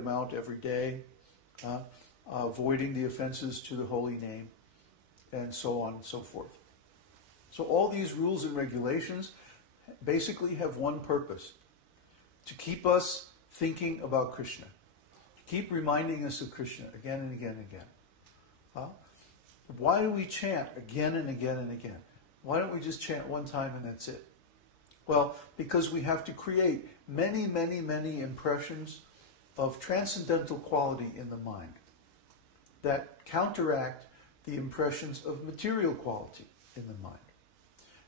amount every day, avoiding the offenses to the holy name, and so on and so forth. So all these rules and regulations basically have one purpose: to keep us thinking about Krishna, to keep reminding us of Krishna again and again and again. Why do we chant again and again and again? Why don't we just chant one time and that's it? Well, because we have to create many, many, many impressions of transcendental quality in the mind that counteract the impressions of material quality in the mind.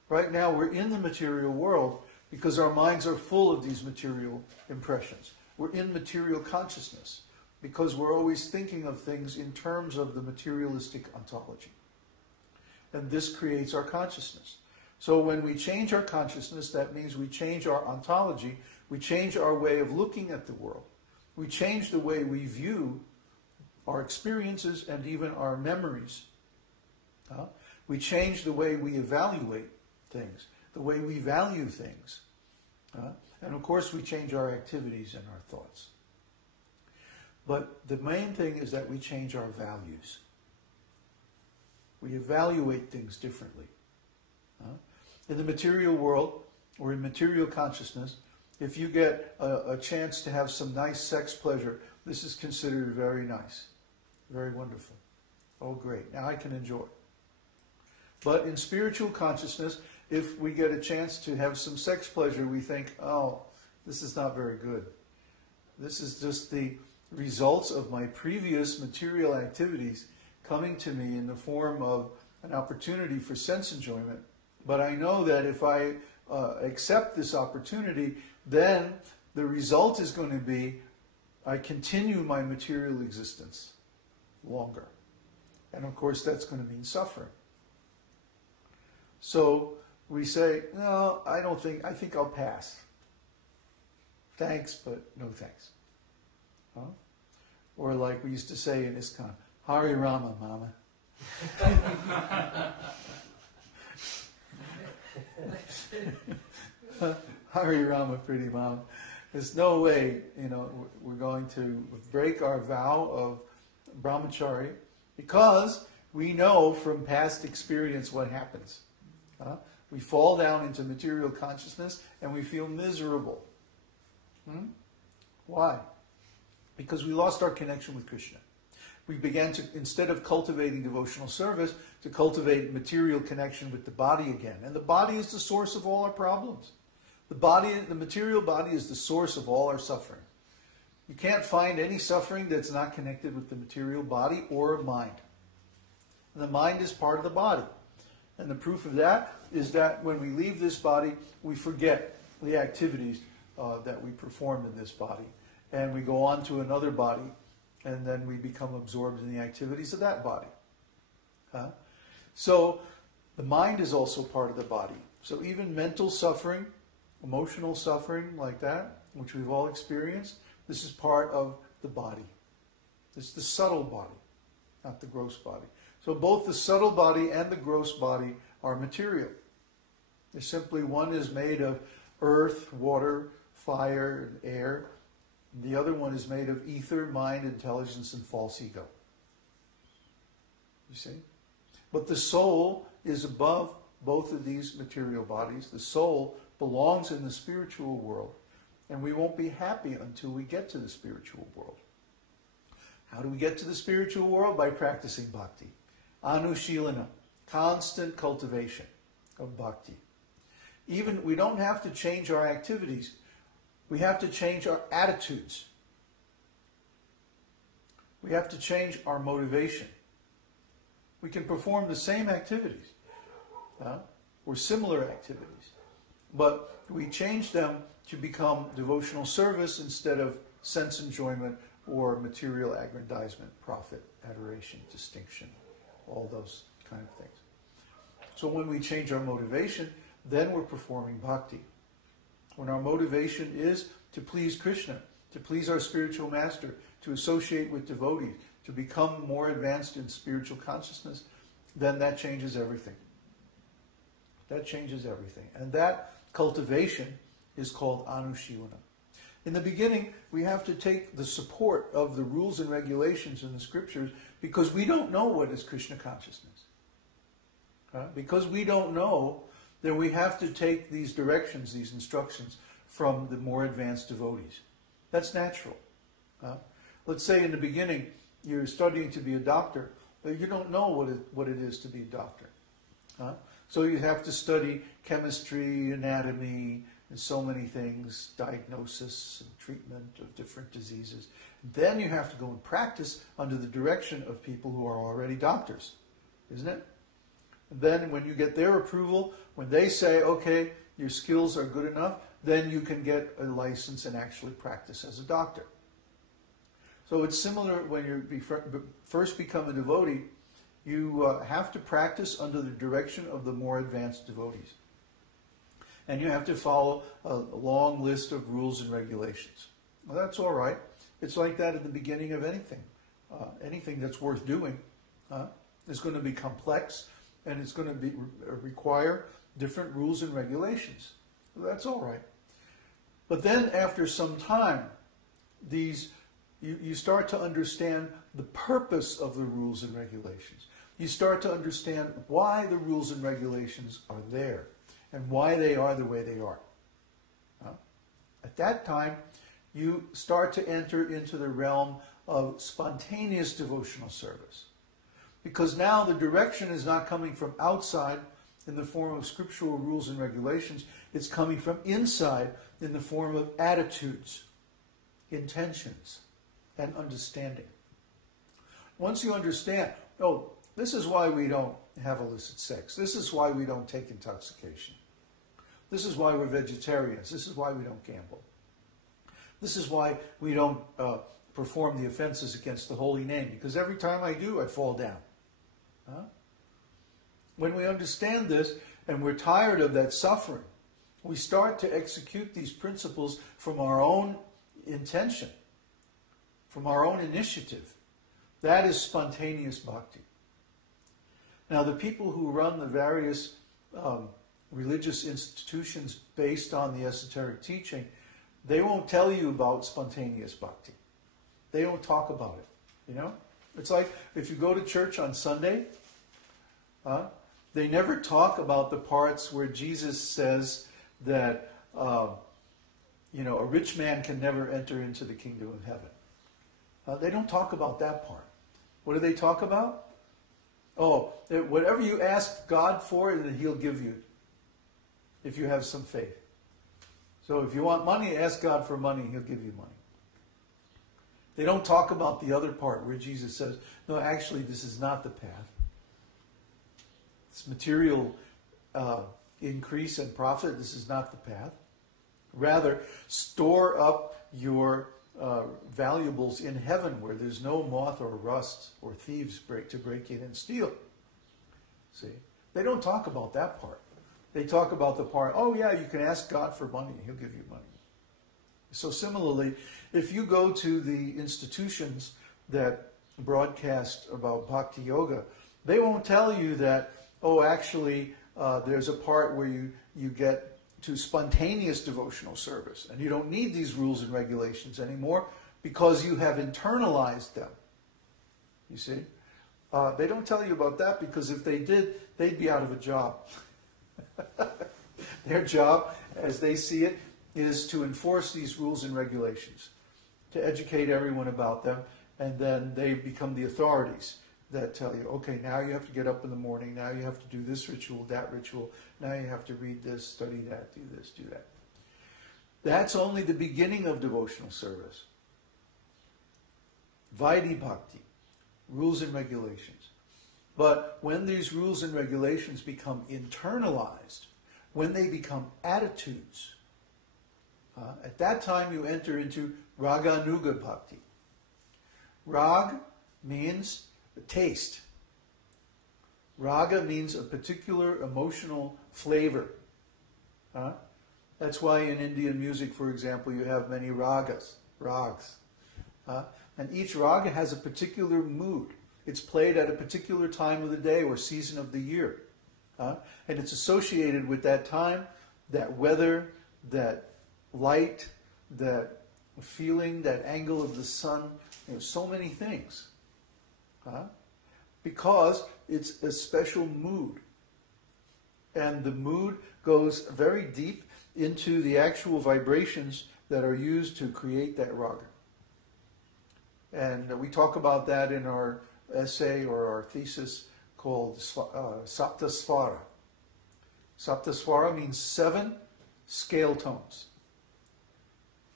Right now we're in the material world because our minds are full of these material impressions. We're in material consciousness because we're always thinking of things in terms of the materialistic ontology. And this creates our consciousness. So when we change our consciousness, that means we change our ontology, we change our way of looking at the world, we change the way we view our experiences and even our memories. We change the way we evaluate things, the way we value things. And of course we change our activities and our thoughts. But the main thing is that we change our values. We evaluate things differently. In the material world, or in material consciousness, if you get a chance to have some nice sex pleasure, this is considered very nice, very wonderful. Oh, great, now I can enjoy. But in spiritual consciousness, if we get a chance to have some sex pleasure, we think, oh, this is not very good. This is just the results of my previous material activities coming to me in the form of an opportunity for sense enjoyment. But I know that if I accept this opportunity, then the result is going to be I continue my material existence longer. And of course that's going to mean suffering. So we say, no, I think I'll pass. Thanks, but no thanks. Or like we used to say in ISKCON, Hari Rama, Mama. Hari Rama, pretty mom. There's no way, we're going to break our vow of brahmachari because we know from past experience what happens. We fall down into material consciousness and we feel miserable. Why? Because we lost our connection with Krishna. We began to, instead of cultivating devotional service, to cultivate material connection with the body again. And the body is the source of all our problems. The material body is the source of all our suffering. You can't find any suffering that's not connected with the material body or mind. And the mind is part of the body. And the proof of that is that when we leave this body, we forget the activities that we performed in this body. And we go on to another body, and then we become absorbed in the activities of that body. So the mind is also part of the body. So even mental suffering, emotional suffering like that, which we've all experienced, this is part of the body. This is the subtle body, not the gross body. So both the subtle body and the gross body are material. They're simply, one is made of earth, water, fire, and air. The other one is made of ether, mind, intelligence, and false ego. You see? But the soul is above both of these material bodies. The soul belongs in the spiritual world, and we won't be happy until we get to the spiritual world. How do we get to the spiritual world? By practicing bhakti. Anushilana, constant cultivation of bhakti. Even, we don't have to change our activities. We have to change our attitudes. We have to change our motivation. We can perform the same activities, or similar activities, but we change them to become devotional service instead of sense enjoyment or material aggrandizement, profit, adoration, distinction, all those kind of things. So when we change our motivation, then we're performing bhakti. When our motivation is to please Krishna, to please our spiritual master, to associate with devotees, to become more advanced in spiritual consciousness, then that changes everything. That changes everything. And that cultivation is called anushilana. In the beginning, we have to take the support of the rules and regulations in the scriptures because we don't know what is Krishna consciousness. Because we don't know, then we have to take these directions, these instructions from the more advanced devotees. That's natural. Let's say in the beginning you're studying to be a doctor, but you don't know what it is to be a doctor. So you have to study chemistry, anatomy, and so many things, diagnosis and treatment of different diseases. Then you have to go and practice under the direction of people who are already doctors, isn't it? And then when you get their approval, when they say, okay, your skills are good enough, then you can get a license and actually practice as a doctor. So it's similar when you first become a devotee, you have to practice under the direction of the more advanced devotees. And you have to follow a long list of rules and regulations. Well, that's all right. It's like that at the beginning of anything. Anything that's worth doing is going to be complex, and it's going to require different rules and regulations. Well, that's all right. But then after some time, you start to understand the purpose of the rules and regulations. You start to understand why the rules and regulations are there and why they are the way they are. At that time, you start to enter into the realm of spontaneous devotional service. Because now the direction is not coming from outside in the form of scriptural rules and regulations. It's coming from inside in the form of attitudes, intentions, and understanding. Once you understand, oh, this is why we don't have illicit sex. This is why we don't take intoxication. This is why we're vegetarians. This is why we don't gamble. This is why we don't perform the offenses against the holy name, because every time I do, I fall down. When we understand this and we're tired of that suffering, we start to execute these principles from our own intention, from our own initiative. That is spontaneous bhakti. Now, the people who run the various religious institutions based on the esoteric teaching, they won't tell you about spontaneous bhakti. They don't talk about it, you know? It's like if you go to church on Sunday, they never talk about the parts where Jesus says that, a rich man can never enter into the kingdom of heaven. They don't talk about that part. What do they talk about? Oh, whatever you ask God for, then He'll give you if you have some faith. So if you want money, ask God for money, He'll give you money. They don't talk about the other part where Jesus says, no, actually, this is not the path. It's material increase and profit. This is not the path. Rather, store up your valuables in heaven where there's no moth or rust or thieves to break in and steal. See? They don't talk about that part. They talk about the part, oh yeah, you can ask God for money, He'll give you money. So similarly, if you go to the institutions that broadcast about bhakti yoga, they won't tell you that, oh, actually, there's a part where you get to spontaneous devotional service, and you don't need these rules and regulations anymore because you have internalized them. You see? They don't tell you about that because if they did, they'd be out of a job. Their job, as they see it, is to enforce these rules and regulations, to educate everyone about them, and then they become the authorities that tell you, okay, now you have to get up in the morning, now you have to do this ritual, that ritual, now you have to read this, study that, do this, do that. That's only the beginning of devotional service. Vaidhi bhakti, rules and regulations. But when these rules and regulations become internalized, when they become attitudes, at that time you enter into raganuga bhakti. Rag means taste. Raga means a particular emotional flavor. That's why in Indian music, for example, you have many ragas. And each raga has a particular mood. It's played at a particular time of the day or season of the year. And it's associated with that time, that weather, that light, that feeling that angle of the sun, so many things. Because it's a special mood. And the mood goes very deep into the actual vibrations that are used to create that raga. And we talk about that in our essay or our thesis called Saptasvara. Saptasvara means 7 scale tones.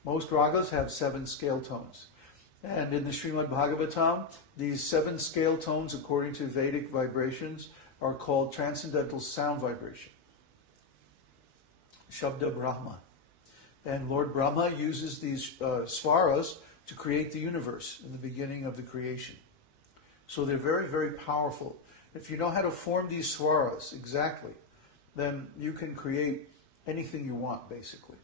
Most ragas have 7 scale tones. And in the Srimad Bhagavatam, these 7 scale tones, according to Vedic vibrations, are called transcendental sound vibration. Shabda Brahma. And Lord Brahma uses these svaras to create the universe in the beginning of the creation. So they're very, very powerful. If you know how to form these svaras exactly, then you can create anything you want, basically.